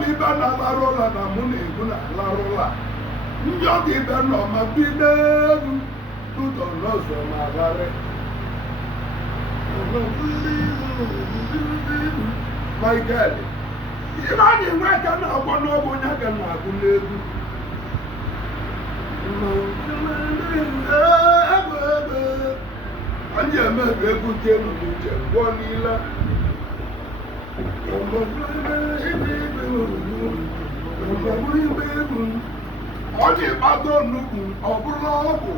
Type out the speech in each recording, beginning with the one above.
mi bá na larola na mú ní ìlú na larola. Njọ́ mi bá nọ ma bí n'elu tútọ̀ lọ́sọ̀ ma rárẹ̀. Michael, ìlú anyị nwe aka na-agwọ n'ọbụ onye aka na-agụ n'egwu. Anyị emebi egwu telu n'uche gwọ n'ile. Ọ dị kpata onugbu ọ bụrụ ọgwụ.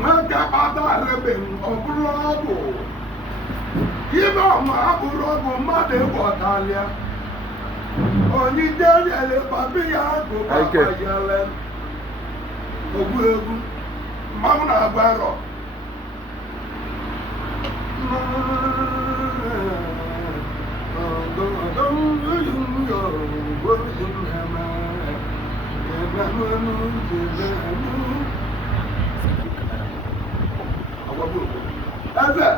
Nha ka kpata arebe ọ bụrụ ọgwụ. Ibe ọma abụrụ ọgwụ mmadụ ịgwọtalịa. Onye deriele papi ya gụbakayele. Ogbu egwu mmanwụ na-agba arọ. Eze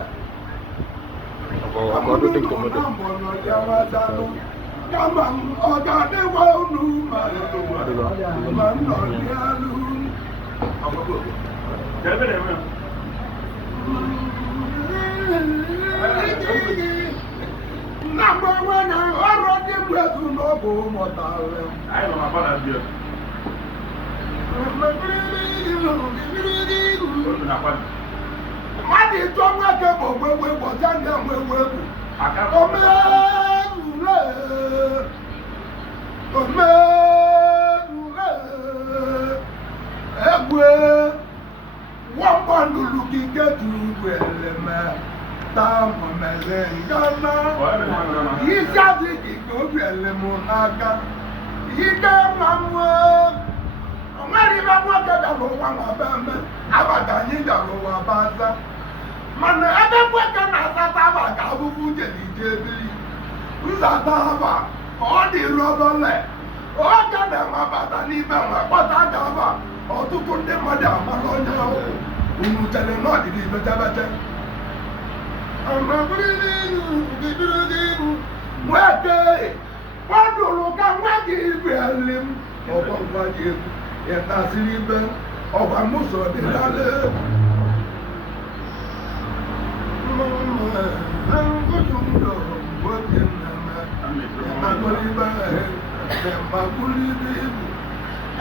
kama ọ̀gádẹ́wà ọ̀nù ma nọ ní alú. Nàgbà wọn na ọrọ̀ dị mgbèdù n'ọbụ mọta rẹ̀. Mmadụ ịtọ nwoke bụ ogbewe bọcha ndị omegbu egwu. Egwe wọ́pọ̀ lulu kíkẹ́ tu gbẹ̀lẹ̀mẹ́ táàmù mẹ́lẹ̀ ńgánná. Yìí sáàtì kíkẹ́ ó gbẹ̀lẹ̀mọ́ n'aka. Yìí kẹ́ máa mú ẹ́. Ọ̀mẹ́rin bá wọ́n kẹ́dà ló wà wà bẹ́ẹ̀ mẹ́. Àbàtà yín dà ló wà bá sá. Mana ebe kweke na-asata aba ka abụbụ jelije ebili. Nzata aba ọ dị rọdọle. Oge na-amabata n'ime nwa kpọta ga aba. Ọtụtụ ndị mmadụ amara onye ahụ. Unu chere na ọdịdị ibetebete. Nweke kwadoro ka nwa gị ibe eli m. Ọgba nwa gị egwu. Ya tasiri ibe ọgba mụsọ dị n'ala.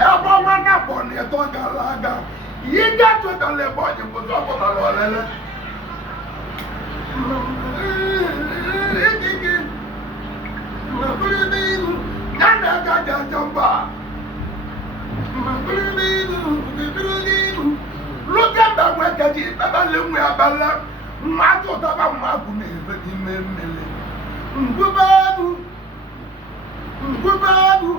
Ebe ọnwa na-akpọ n'ịtọ gara aga, ihe ga-atụtala ebe ọjị mbụzọ pụtara ọlele. Ya na-aga ji aja mba. Lute mgbe nweke ji ikpebele nwe abala. Mmadụ ụtaba mmadụ na-ebe n'ime mmiri. Ngwubebu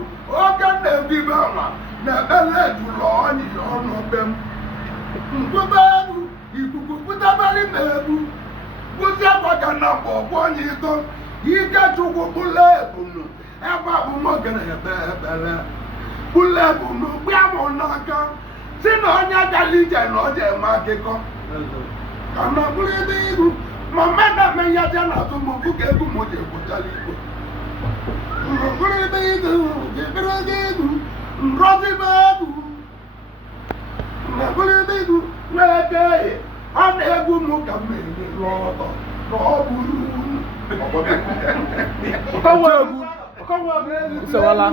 oge na-ebibe ọnwa na-ebele ejula ọnyị ọnụ be m. Ngwubebu ikuku butabali na-ebu kwụsị agwaga na mgbe ọgwụ onye ịtọ. Ikechukwu bụla ebunu ebe abụ nwoke na-ebe ebele. Bụla ebunu gbe amụ n'aka si na onye dara ije na ọ ji eme akụkọ. Kana bụrụ ebe ihu ma mmadụ ame ya bịa na atụmụkwụ ka egwu m ji ekwutala igbo. Bụrụ ebe ihu ga-ebere oge egwu nrọzi bụ egwu. Bụrụ ebe ihu nweke ọ na-egwu m ka m eri n'ọtọ na ọ bụrụ Isawala.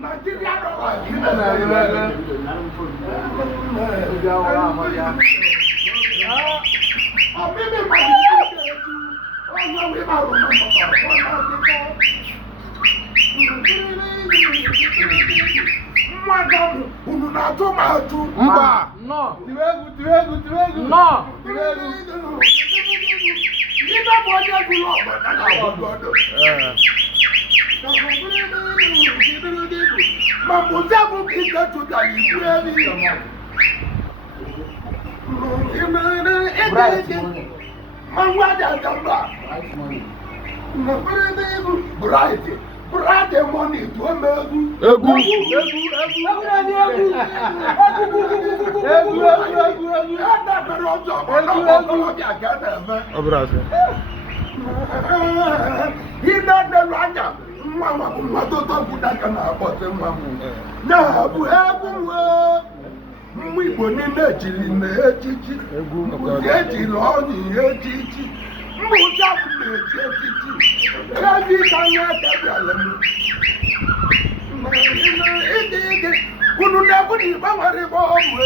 Nigeria dọla gị ọbịbị mmadụ onye wee marụ na mmadụ unu na-atụ m atụ. Mba. Tiri egwu. Ibe bụ onye gụrụ ọgbada na ọgbọdọ. Ma mụzi bụ ka Ikechukwu gara igwu eri. Ma nwa dị aja mba. Bright money to a Egwu. ine nelu anya nwa nwa bụ nwa toto gwudaka na-akpọte nwa m na-abụ egwu mmụ Igbo niile ejiri na echichi mbụzi ejiri ọnyị echichi mbụzi abụ na-eji echichi ezi kanya ekebiala m ike unu na-ekwu na Igbo nwere Igbo ọgwụ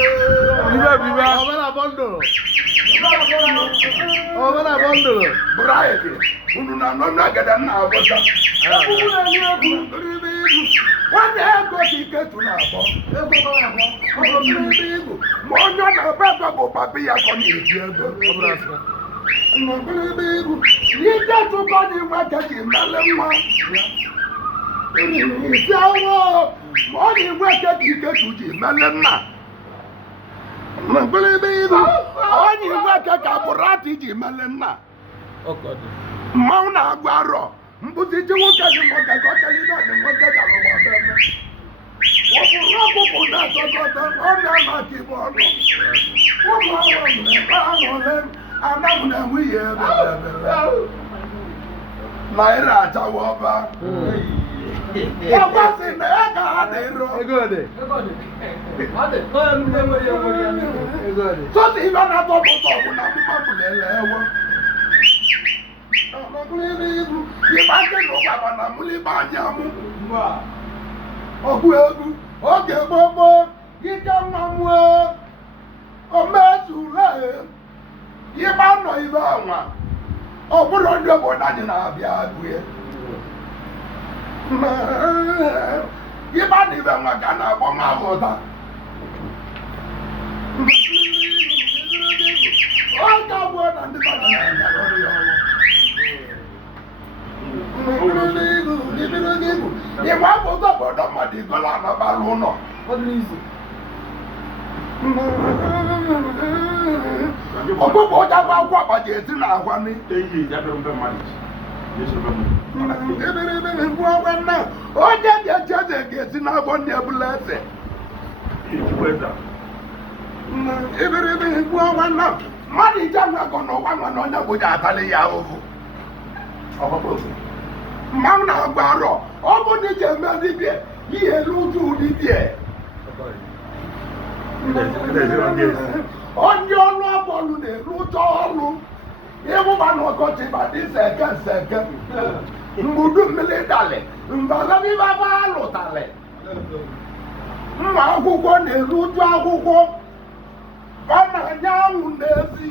Brian, unu na-anọ n'agada na-abọta nwanne ego ka Ikechu na-akpọ ma onye ọ na-aba ego bụ papi ya ka ọ na-eji ego Ikechu ka ọ na-enwe ka ji mele nwa isi awọ ma ọ na-enwe ka Ikechu ji mele nna onye igwe ka bụrụ atụ iji mele nna mmanwụ na-agụ arọ mbụzi ji nwoke dị nwoke ka ọkalide dị nwoke ga-alụwa beme ọbụrụ ọkpụkpụ na-atọkọta ọ na-amaka ibe ọnụ ụmụ ahụ ebe ahụle anamụ na-enwe ihe ebe naira achawa ọba ọgbasị na ya ka ha na-ero sọsị ibe na-atọ ụtọ bụ na mmadụ na-ele ewe ịgbazi n'ụgbaba na mụlibe anya mụ ọgụ egwu oge gbogbo ike nwa mụọ omezule ịgba nọ ibe anwa ọ bụrụ ndị obodo anyị na-abịa agụe ịgba na ibe nwa ka na-akpọ nwa ahụta ọ ga-abụọ na ndị mmadụ na-aga ọrụ ya ọrụ ịgba abụzọ obodo mmadụ igola anabalụ ụlọ ọkpụkpụ ụjabụ akwụkwọ agbaji esi na ahwa onye ga-eji eze ga-esi n'afọ ndị ebula eze iberibe ikwu ọnwa nna mmadụ ije nwakọ n'ụwa nwa na onye bụja atalị ya ahụhụ mmanwụ na-agba arọ ọ bụ na ije eme dibịa ihe elu uju dibịa onye ọrụ ọbọlụ na-eru ụjọ ọrụ ịmụba na ọkọchị badị seke seke mgbudu mmiri dalị mbala n'ibe aba alụtalị mma akwụkwọ na-eru ụjọ akwụkwọ ọ na-anya anwụ n'ezi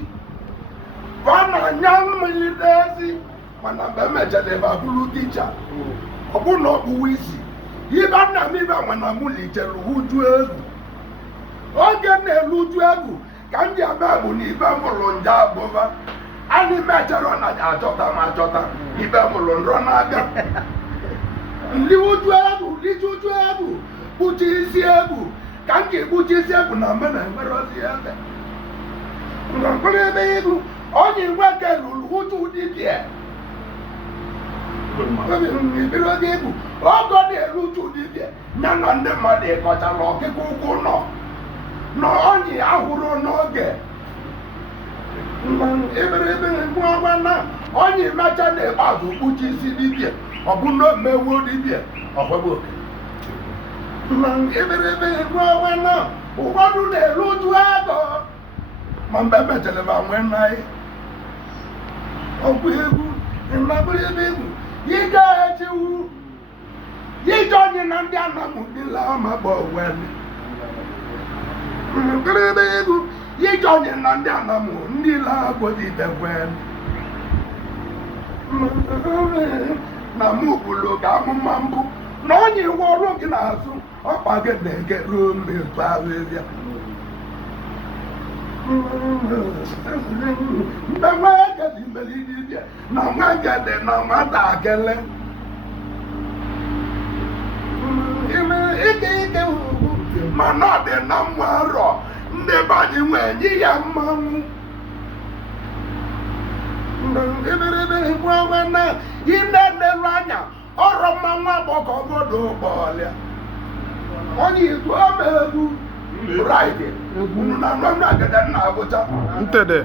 ọ na-anya mmiri n'ezi mana mgbe emechara ebe abụrụ ticha ọ bụ na ọ kpụwa isi ibe nna m ibe nwa na mụ lichere uju egwu oge na-elu uju egwu ka m ji aba bụ na ibe mụrụ nje abụba anyị mechara ọ na-achọta ma achọta ibe mụrụ nrọ na-abịa ndị uju egwu lije uju egwu kpuchi isi egwu ka m ji ekpuchi isi egwu na mbe na-enwere ozi eze mkpụrụ ebe egwu onye nwoke lụrụ uju dibịa ibiri oge egwu ọgọ na-eru uju dibịa ya na ndị mmadụ ịkọchara ọkịka ụkwụ nọ na onye ahụrụ n'oge ibiri egwu ọgwa na onye mecha na-ekpeazụ kpuchi isi dibịa ọ bụ na omewo dibịa ọgbagbo oke ibiri egwu ọgwa na ụfọdụ na-eru uju ego ma mgbe emechara ma nwee nnaghị ọgwụ egwu mabụrụ ebe egwu ije echiwu ije onye na ndị anamụ dịla amagba onwele mabụrụ ebe egwu ije onye na ndị anamụ ndị la agwọdidegwele na mụ bụrụ ga amụma mbụ na onye iwe ọrụ gị n'azụ ọkpa gị na-ege ruo mgbe ikpeazụ ya mgbe nwa egedi mere dibịa na nwa egede na nwatakịrị ike ugwu mana ọ dị na mma arọ ndị be anyị nwee nye ya mmanwụ iberibe gwa na ine nelu anya ọrụ mmanwụ agbọkọ obodo ụgbọọlịa onye igwe ọma egwu Friday unu na anọ agada na Abuja ntede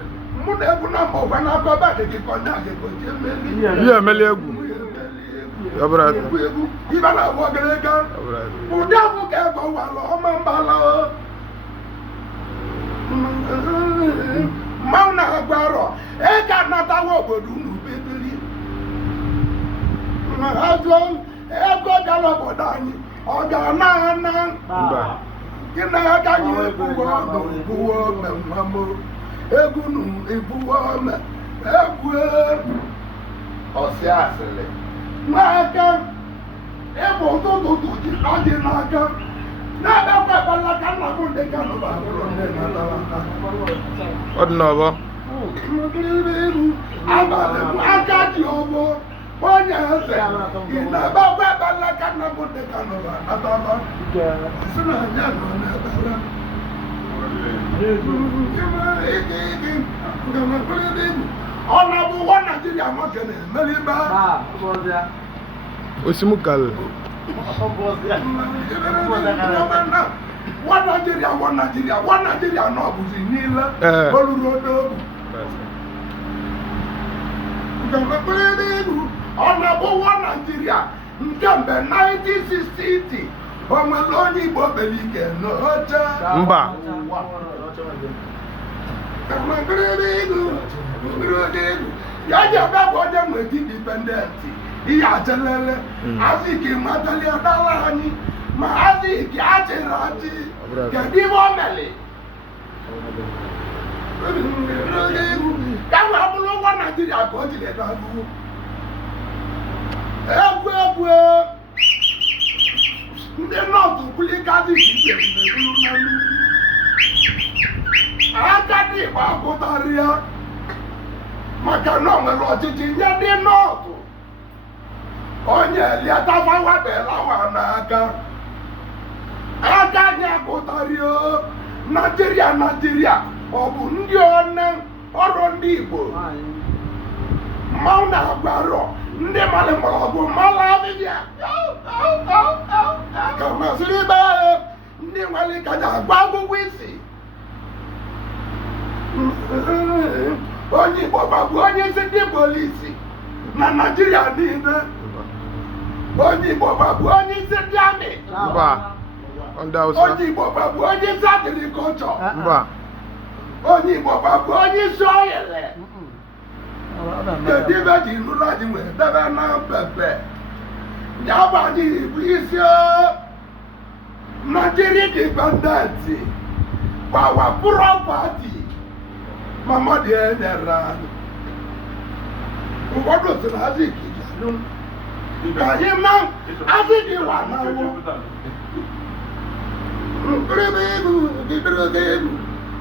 mụ na egwu na mbọ gwa n'aka ọba dị gị kọnya gị goji emeli ihe emeli egwu ibe na-abụ ogologo ụdị abụ ka ego walụ ọma mbala mmanwụ na-agba arọ ego anatawa obodo unu bebili ajụọ ego gara obodo anyị ọ ga-ana ana gị na aka anyị ebuwe ọdụ buwe ome nwamo egwu nu ebuwe ome egwu ọsị asịrị n'aka ịbụ ụtụtụ ji adị n'aka na-abịakwa ekpala ka nna m ndị ka nụba abụrụ ndị natara ọ dị n'ọbọ abalị bụ aka ji ọgbọ onye eze ị na-abịakwa ekpala ka nna m ndị ka nụba natara si na anya nọ n'ekpere ọ na-abụ ụwa Naijiria nwoke na-emeri ibe Osimukal one Nigeria nọ bụzi niile oluru odobu ọ na-abụ one Nigeria nke mgbe 1960 o nwere onye Igbo belike n'oche mba ya ji ebe bụ onye nweta indipendenti ihe achelele aziki matali adala anyị ma aziki achịrị achị kedu ibe o meli ka wee bụrụ ụgwọ Naijiria ka o jiri dagbu egwu ndị nọọsụ kwulikaziki na-ebulu n'elu agadi Igbo agụtarịa maka na o nwere ọchịchị nye ndị nọọsụ onye liatafawabelawa n'aka aka anyị agụtarịa Naijiria ọ bụ ndị one ọrụ ndị Igbo mmanwụ na-agwarọ ndị mmadụ mgbọrọgwụ mmanụ abịbịa ka masịrị ibe ndị nwere kaja agwa akwụkwọ isi onye Igbo gbagbu onye isi ndị polisi na Naijiria niile onye Igbo gbagbu onye isi ndị amị onye Igbo gbagbu onye isi agrikọlchọ onye Igbo gbagbu onye isi oyele kedu ibe ji ruru anyị wee debe na mbebe ya bụ anyị bụ isi Nigeria independenti gbawa pụrọpati Mamadi enyere anyị ụfọdụ si na aziki jalụ anyị na aziki wa nawo mkpịrịbụ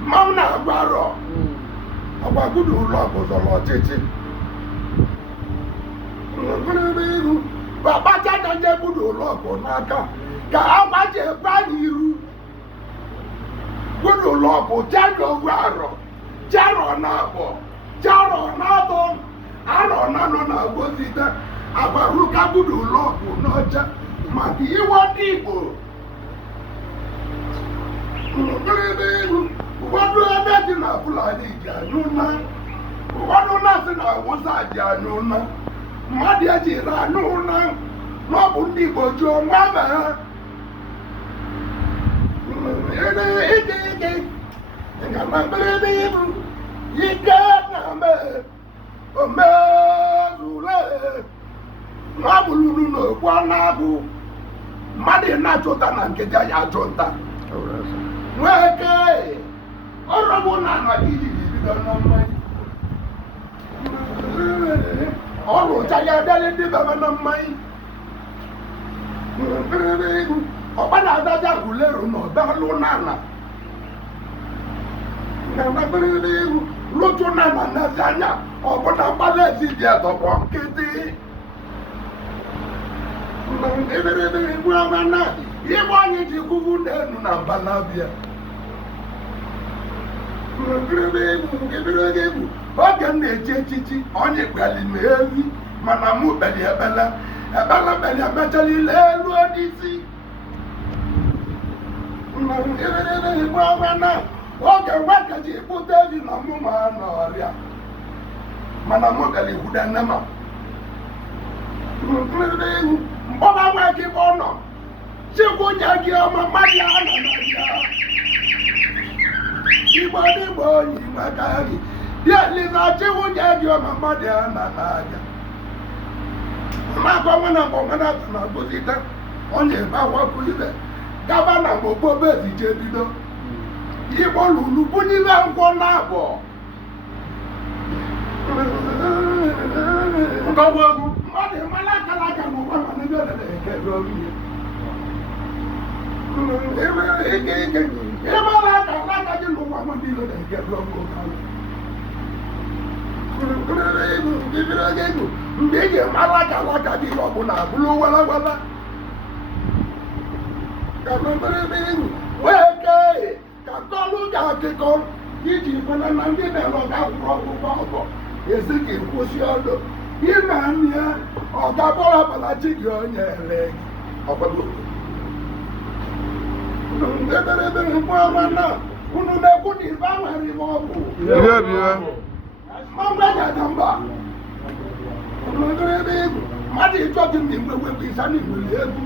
mmanwụ na-agwarọ ọgbagudu ụlọ bụzọrọ ọchịchị babacha na ndị budu ụlọ bụ n'aka ka agbaji ebe anyị iru budu ụlọ bụ jari owu arọ jarọ na abụọ jarọ na atọ arọ na anọ na agbozite agbaruka budu ụlọ bụ n'ọcha maka iwe ndị Igbo ụfọdụ ebe dị na Fulani ji anyụ na ụfọdụ na-asị na Awụsa ji anyụ na mmadụ ejiri anyụ na n'ọbụ ndị Igbo ji ọnwa ma ha ike na omezule n'ọbụlulu n'okwu na-abụ mmadụ na-achụta na nkịta ya achụ nta nweke ọrụ na anaghị iji bido na mmanya ọrụ ụcha ya adịghị ndị bebe na mmanya ọkpa na-adaja guleru na ọdalụ n'ala lụtụ n'ala n'ezi anya ọbụna mgbala ezi dị atọkpọ nkịtị ibe anyị ji kwubu n'elu na mbalabịa oge m na-eji echichi onye kpeli m ewi mana mụ kpeli ekpele kpeli emechala ile elu onyeisi oge nwekaji kpụta eji na mụma n'ọrịa mana mụ gara ikwude nne ma mkpọba nwa gị bụ ọnọ chikwunye gị ọma mmadụ a nọ na bịa igbo n'igbo onyi maka gị bịa liza chikwunye gị ọma mmadụ a na na-aga makwa nwana mgbe nwana atọ na bụzite onye bakwapụ ibe gaba na mgbe okpobe ezije bido igbo lulu bunyibe nkwọ na-abọ mmadụ mara akara aka n'ụwa ma ndị ọdịda ekebe ọrụ ihe ịmara aka n'aka gị n'ụwa ma ndị ọdịda ekebe ọrụ mgbe ị ga-emara aka n'aka gị ọ bụ na abụrụ walawala wee kee ka tọlụ ga akụkọ iji kwena na ndị na-ere ọga kwụrụ ọgwụgwọ ọgọ esi ka kwụsị ọdụ ime anya ọga bọrọ balachi gị onye ere ederebe mkpọrọ na unu na-ekwu na ibe nwere ibe ọgwụ mgbenyada mba ederebe egwu mmadụ ịchọ gị na igwe wepụ ịsa na igwere egwu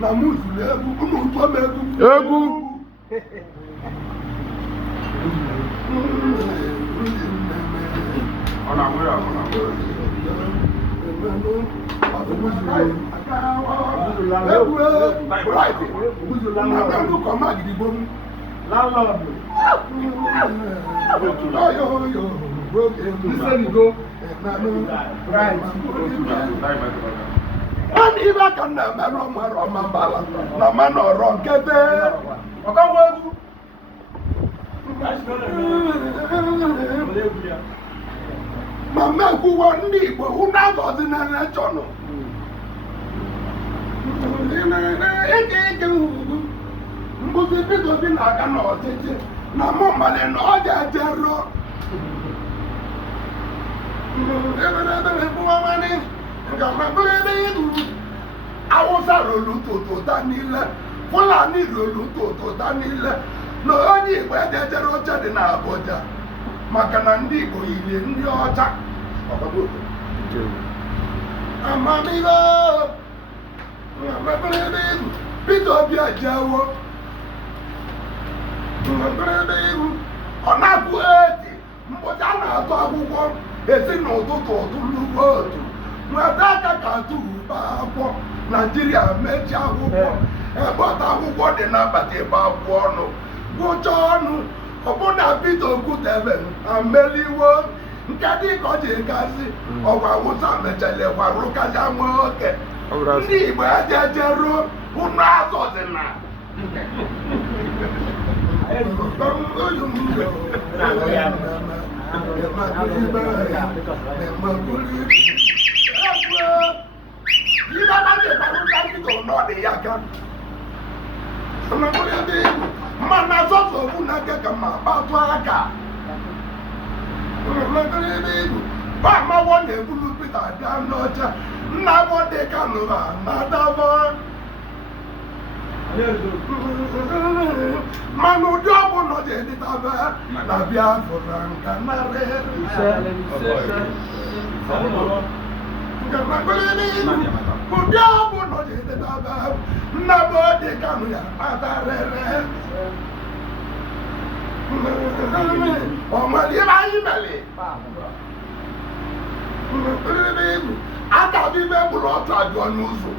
na mụzuru egwu unu ụtọ m egwu One even can never no man or wrong get there. Mama who won me, but who never was in a channel. Mbuzi bido bi na-aga n'ọchịchị na mụ mmadụ na ọ ga-eje rụọ Awụsa rolu tụtụta niile Fulani rolu tụtụta niile na onye Igbo ejejere oche dị n'Abuja maka na ndị Igbo yiri ndị ọcha amamihe Peter Obi ejewo ọ na-abụ eti mgbụcha a na-atụ akwụkwọ esi n'ụtụtụ ọtụlugbo otu nweta aka ka atụrụba akwụkwọ Naijiria mechie akwụkwọ ebọta akwụkwọ dị n'abata ebe akwụkwọ ọnụ gwụcha ọnụ ọbụna Peter Okwutebe ameliwo nke dịka ọ ji gasị ọgwa Awụsa mechalekwa rụkaja nwoke ndị Igbo ejejeruo unu azọzina mana azọzọ obu na keka ma kpatụ aka Pamawo na-ebulu Peter abịa n'ọcha nna bụ dị ka nụrụ na-adaba mana ụdị ọbụla ji editaba na bịa fụra nka narị ụdị ọbụla ji editaba nna bụ dị ka nụ ya adarịrị ọmọdé bá yí mẹ́lẹ̀ àtàbí mẹ́bùrọ̀ ọ̀tọ̀ àjọ n'ụzọ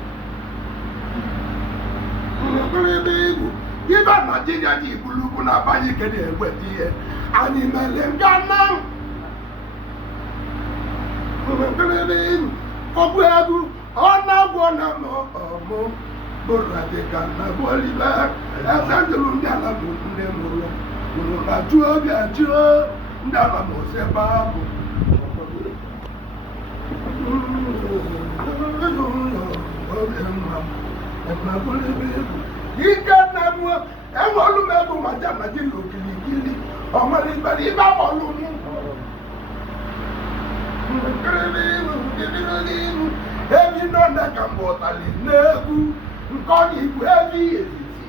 ibà Nàìjíríà ji ìgbùlùgbù na abáyé kéde ẹgbẹ́ tí yẹ àní mẹ́lẹ̀ gánà ọgbọ egwu ọ̀nàgbọ na ọmọ bọ̀rọ̀ àdìgà na bọ̀lì bẹ́ẹ̀ ẹsẹ̀ njẹ̀lú ndị ala bụ ndị mụrụ unu na-ajụ oge ajụọ ndị ala ma ose ebe ahụ ike nna m enwelu m ego maja na dị n'okilikili ọmara ibere ibe amọlụ m ebi nọ na ka mgbe ụtali n'egwu nke ọ na igwu ebi ezizi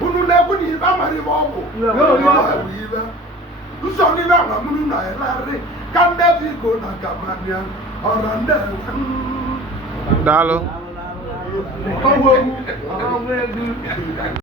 unu na-egbu na ibe amara ibe ọgwụ ibe nsọ niile ama mụrụ na elarị ka ndị biko na kamania ọra ndị daalụ